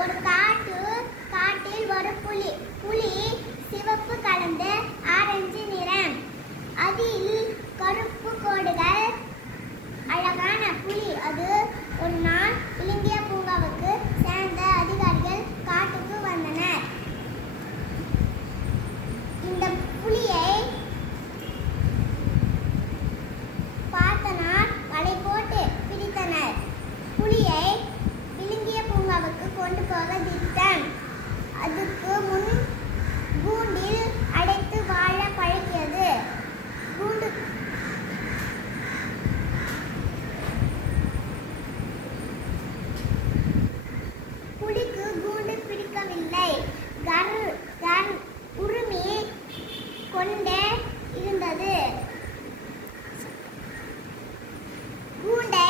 ஒரு காட்டில் ஒரு புலி சிவப்பு கலந்த ஆரஞ்சு நிறம், அதில் கருப்பு கோடுகள். அழகான புலி அது. ஒரு நாள் விலங்கிய பூங்காவுக்கு சேர்ந்த அதிகாரிகள் காட்டுக்கு வந்தனர். இந்த புலியை பார்த்தனர், வலை போட்டு பிடித்தனர். புலியை விலங்கிய பூங்காவுக்கு கொண்டு போக திட்டம். அதுக்கு முன் கூண்டில் அடைத்து வாழ பழகியது. புலிக்கு கூண்டு பிடிக்கவில்லை. கர் உரிமை கொண்டே இருந்தது. கூண்டை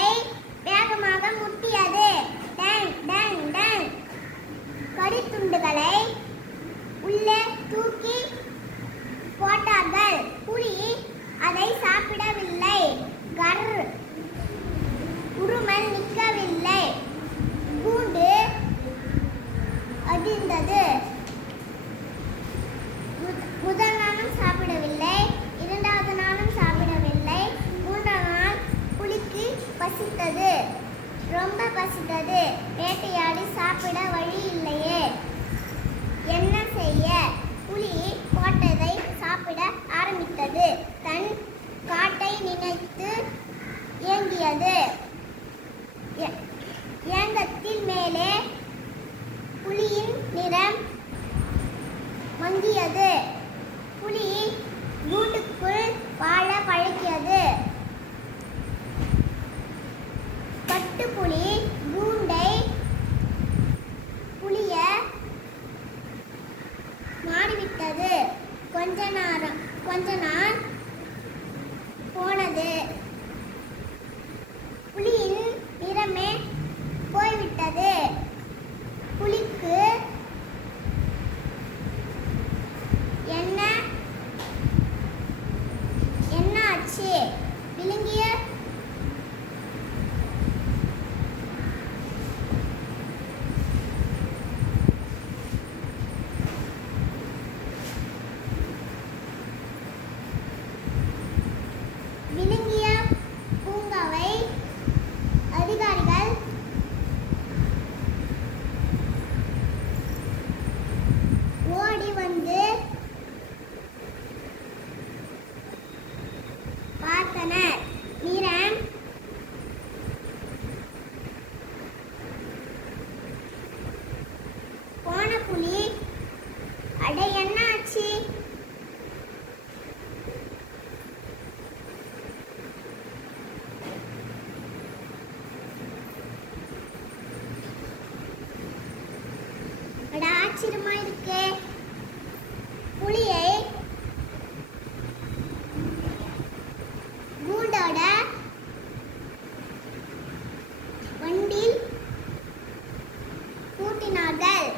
வேகமாக முட்டியது. டங் டங் டங். கடித்துண்டுகளை உள்ளே தூக்கி போட்டார்கள். புலி அதை சாப்பிடவில்லை. கர் உருமல் நிற்கவில்லை. கூண்டு அதிர்ந்தது. முதல் நாளும் சாப்பிடவில்லை, இரண்டாவது நாளும் சாப்பிடவில்லை. மூன்றாம் நாள் புலிக்கு பசித்தது, ரொம்ப பசித்தது. வேட்டையாடி சாப்பிட வழி இல்லையே, என்ன செய்ய? புலி போட்டதை சாப்பிட ஆரம்பித்தது. தன் காட்டை நினைத்து ஏங்கியது. ஏங்கத்தில் மேலே புலியின் நிறம் மங்கியது. புலி கூண்டுக்குள் வாழ பழகியது. பட்டுப்புலி கூண்டை புலிய மாறிவிட்டது. கொஞ்ச நாள் போனது. புலியின் நிறமே போய்விட்டது. புலிக்கு என்ன ஆச்சு? விலங்கிய பூங்காவை அதிகாரிகள் ஓடி வந்து பார்த்தனர். நிறம் போன புலி. அட, என்ன ஆச்சு? ஆச்சரியமா இருக்கே. புலியை கூண்டோட வண்டில் பூட்டினார்கள்.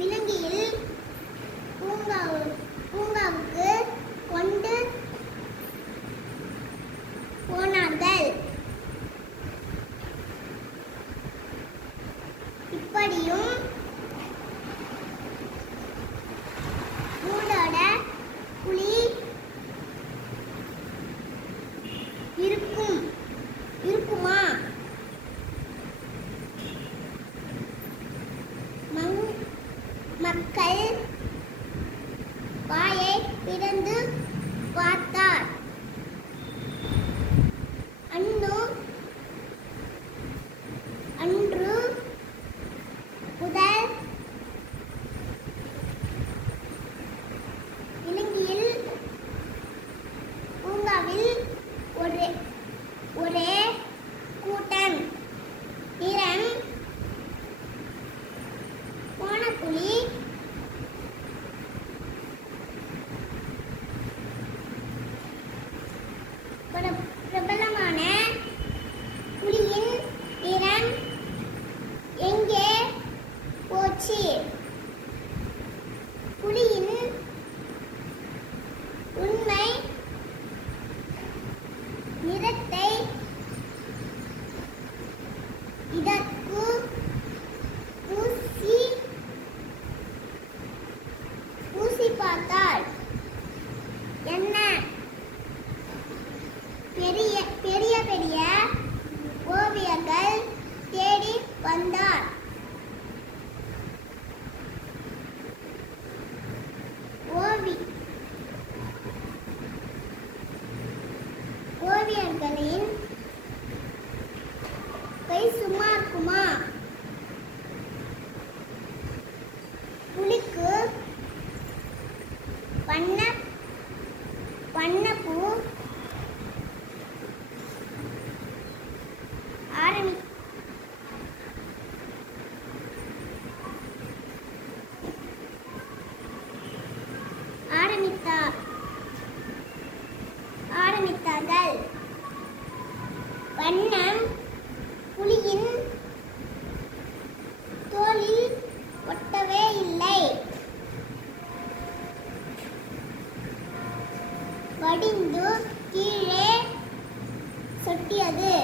விலங்கியில் பூங்காவுக்கு கொண்டு போனார்கள். இப்படியும் கூண்டோட புலி இருக்குமா? மக்கள் வாயை திறந்து பார்த்தார். அன்று முதல் இலங்கையில் பூங்காவில் ஒரே கூட்டம். நிறம் போன புலி. பிரபலமான புலியின் நிறம் எங்கே போச்சு? புலியின் உண்மை நிறத்தை இதற்கு வண்ணம் புலியின் தோலில் ஒட்டவே இல்லை. வடிந்து கீழே சொட்டியது.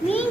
மீண்டும்